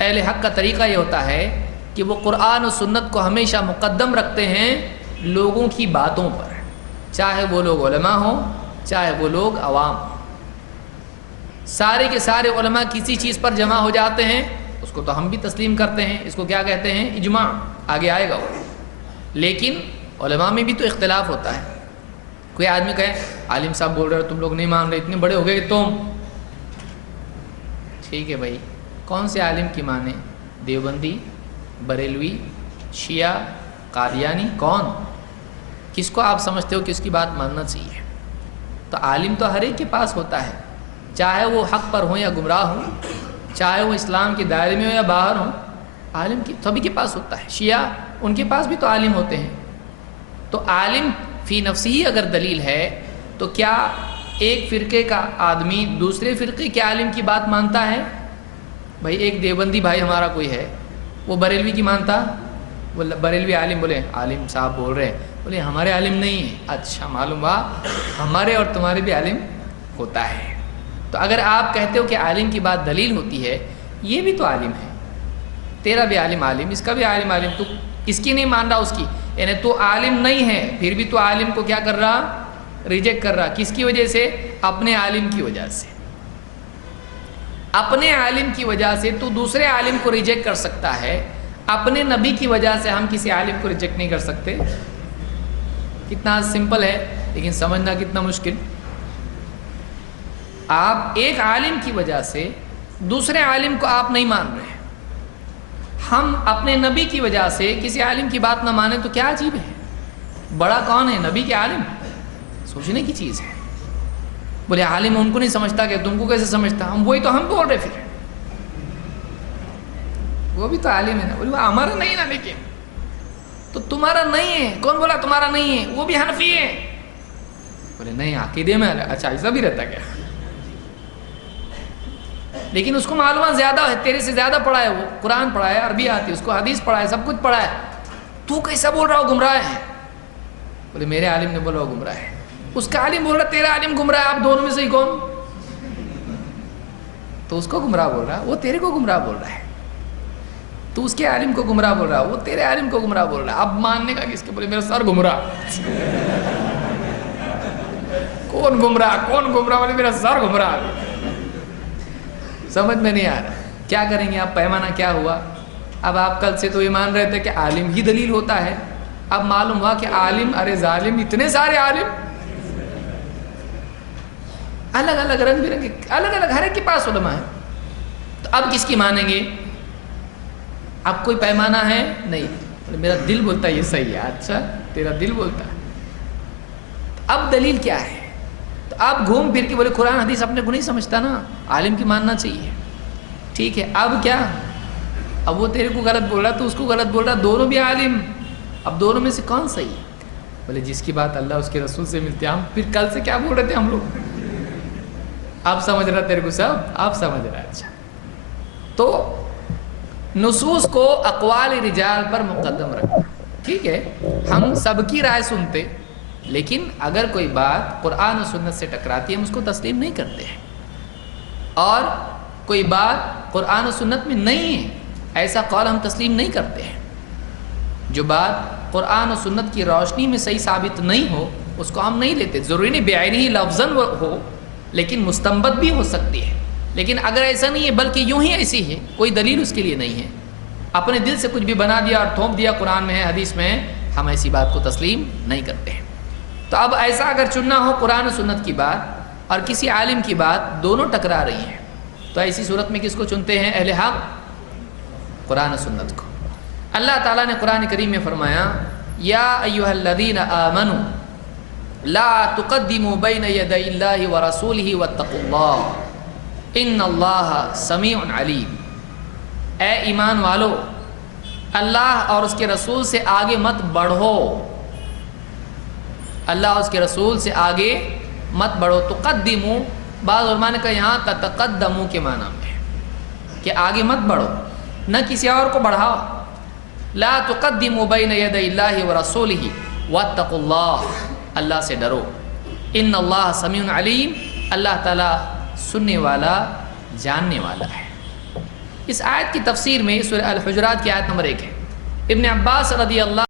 اہل حق کا طریقہ یہ ہوتا ہے کہ وہ قرآن و سنت کو ہمیشہ مقدم رکھتے ہیں لوگوں کی باتوں پر، چاہے وہ لوگ علماء ہوں چاہے وہ لوگ عوام ہوں۔ سارے کے سارے علماء کسی چیز پر جمع ہو جاتے ہیں، اس کو تو ہم بھی تسلیم کرتے ہیں، اس کو کیا کہتے ہیں؟ اجماع، آگے آئے گا وہ۔ لیکن علماء میں بھی تو اختلاف ہوتا ہے۔ کوئی آدمی کہے عالم صاحب بول رہے ہو تم لوگ نہیں مان رہے، اتنے بڑے ہو گئے تم۔ ٹھیک ہے بھائی، کون سے عالم کی مانے؟ دیوبندی، بریلوی، شیعہ، قادیانی، کون؟ کس کو آپ سمجھتے ہو کہ اس کی بات ماننا چاہیے؟ تو عالم تو ہر ایک کے پاس ہوتا ہے، چاہے وہ حق پر ہوں یا گمراہ ہوں، چاہے وہ اسلام کے دائرے میں ہو یا باہر ہوں، عالم کی سبھی کے پاس ہوتا ہے۔ شیعہ ان کے پاس بھی تو عالم ہوتے ہیں۔ تو عالم فی نفسی اگر دلیل ہے تو کیا ایک فرقے کا آدمی دوسرے فرقے کے عالم کی بات مانتا ہے؟ بھائی ایک دیوبندی بھائی ہمارا کوئی ہے، وہ بریلوی کی مانتا؟ وہ بریلوی عالم بولے عالم صاحب بول رہے ہیں، بولے ہمارے عالم نہیں ہیں۔ اچھا، معلوم ہوا ہمارے اور تمہارے بھی عالم ہوتا ہے۔ تو اگر آپ کہتے ہو کہ عالم کی بات دلیل ہوتی ہے، یہ بھی تو عالم ہے، تیرا بھی عالم عالم، اس کا بھی عالم عالم، تو اس کی نہیں مان رہا اس کی، یعنی تو عالم نہیں ہے پھر بھی تو عالم کو کیا کر رہا؟ ریجیکٹ کر رہا۔ کس کی وجہ سے؟ اپنے عالم کی وجہ سے۔ اپنے عالم کی وجہ سے تو دوسرے عالم کو ریجیکٹ کر سکتا ہے، اپنے نبی کی وجہ سے ہم کسی عالم کو ریجیکٹ نہیں کر سکتے۔ کتنا سمپل ہے، لیکن سمجھنا کتنا مشکل۔ آپ ایک عالم کی وجہ سے دوسرے عالم کو آپ نہیں مان رہے، ہم اپنے نبی کی وجہ سے کسی عالم کی بات نہ مانیں تو کیا عجیب ہے؟ بڑا کون ہے؟ نبی کے عالم؟ سوچنے کی چیز ہے۔ بولے عالم ان کو نہیں سمجھتا کہ تم کو کیسے سمجھتا؟ ہم وہی تو ہم بول رہے، پھر وہ بھی تو عالم ہے نا۔ بولے ہمارا نہیں نا، لیکن تو تمہارا نہیں ہے، کون بولا تمہارا نہیں ہے؟ وہ بھی حنفی ہے۔ بولے نہیں عقیدے میں، اچھا ایسا بھی رہتا کیا؟ لیکن اس کو معلومات زیادہ ہے، تیرے سے زیادہ پڑھا ہے، وہ قرآن پڑھا ہے، عربی آتی ہے اس کو، حدیث پڑھا ہے، سب کچھ پڑھا ہے، تو کیسا بول رہا ہو گمراہ ہے؟ بولے میرے عالم نے بولا وہ گمراہ ہے، اس کا عالم بول رہا تیرا عالم گمراہ ہے، آپ دونوں میں سے ہی کون؟ تو اس کو گمراہ بول رہا ہے، وہ تیرے کو گمراہ بول رہا ہے۔ تو اس کے عالم کو گمراہ بول رہا ہے، وہ تیرے عالم کو گمراہ بول رہا ہے۔ اب ماننے کا کس کے؟ بولے میرا سر گمراہ۔ کون گمراہ؟ کون گمراہ؟ بولے میرا سر گمراہ۔ سمجھ میں نہیں آ رہا، کیا کریں گے آپ؟ پیمانہ کیا ہوا؟ اب آپ کل سے تو یہ مان رہے تھے کہ عالم ہی دلیل ہوتا ہے، اب معلوم ہوا کہ عالم، ارے ظالم، اتنے سارے عالم، الگ الگ رنگ برنگے، الگ الگ، ہر ایک کے پاس علماء ہیں، تو اب کس کی مانیں گے؟ اب کوئی پیمانہ ہے نہیں، میرا دل بولتا ہے یہ صحیح ہے۔ اچھا تیرا دل بولتا ہے، اب دلیل کیا ہے؟ تو آپ گھوم پھر کے بولے قرآن حدیث اپنے کو نہیں سمجھتا نا، عالم کی ماننا چاہیے۔ ٹھیک ہے، اب کیا؟ اب وہ تیرے کو غلط بول رہا، تو اس کو غلط بول رہا، دونوں بھی عالم، اب دونوں میں سے کون صحیح ہے؟ بولے جس کی بات اللہ اس کے رسول سے ملتی ہے۔ ہم پھر کل سے کیا بول رہے تھے ہم لوگ؟ آپ سمجھ رہا تیرے کو سب؟ آپ سمجھ رہا؟ اچھا، تو نصوص کو اقوال رجال پر مقدم رکھنا، ٹھیک ہے، ہم سب کی رائے سنتے، لیکن اگر کوئی بات قرآن و سنت سے ٹکراتی ہے ہم اس کو تسلیم نہیں کرتے ہیں، اور کوئی بات قرآن و سنت میں نہیں ہے ایسا قول ہم تسلیم نہیں کرتے ہیں۔ جو بات قرآن و سنت کی روشنی میں صحیح ثابت نہیں ہو اس کو ہم نہیں لیتے، ضروری نہیں بعینہ ہی لفظاً ہو، لیکن مستنبط بھی ہو سکتی ہے۔ لیکن اگر ایسا نہیں ہے بلکہ یوں ہی ایسی ہے، کوئی دلیل اس کے لیے نہیں ہے، اپنے دل سے کچھ بھی بنا دیا اور تھوپ دیا، قرآن میں ہے حدیث میں ہے، ہم ایسی بات کو تسلیم نہیں کرتے ہیں۔ تو اب ایسا اگر چننا ہو قرآن و سنت کی بات اور کسی عالم کی بات، دونوں ٹکرا رہی ہیں، تو ایسی صورت میں کس کو چنتے ہیں اہل حق؟ قرآن و سنت کو۔ اللہ تعالیٰ نے قرآن کریم میں فرمایا یا ایھا الذین آمنوا لا تقدموا بین یدی اللہ ورسولہ واتقوا اللہ ان اللہ سمیع علیم۔ اے ایمان والو، اللہ اور اس کے رسول سے آگے مت بڑھو، اللہ اور اس کے رسول سے آگے مت بڑھو۔ تقدموا، بعض علماء نے کہا یہاں تتقدموا کے معنی میں کہ آگے مت بڑھو، نہ کسی اور کو بڑھاؤ۔ لا تقدموا بین یدی اللہ ورسولہ واتقوا اللہ، اللہ سے ڈرو۔ ان اللہ سمیع علیم، اللہ تعالیٰ سننے والا، جاننے والا ہے۔ اس آیت کی تفسیر میں سورہ الحجرات کی آیت نمبر 1 ہے۔ ابن عباس رضی اللہ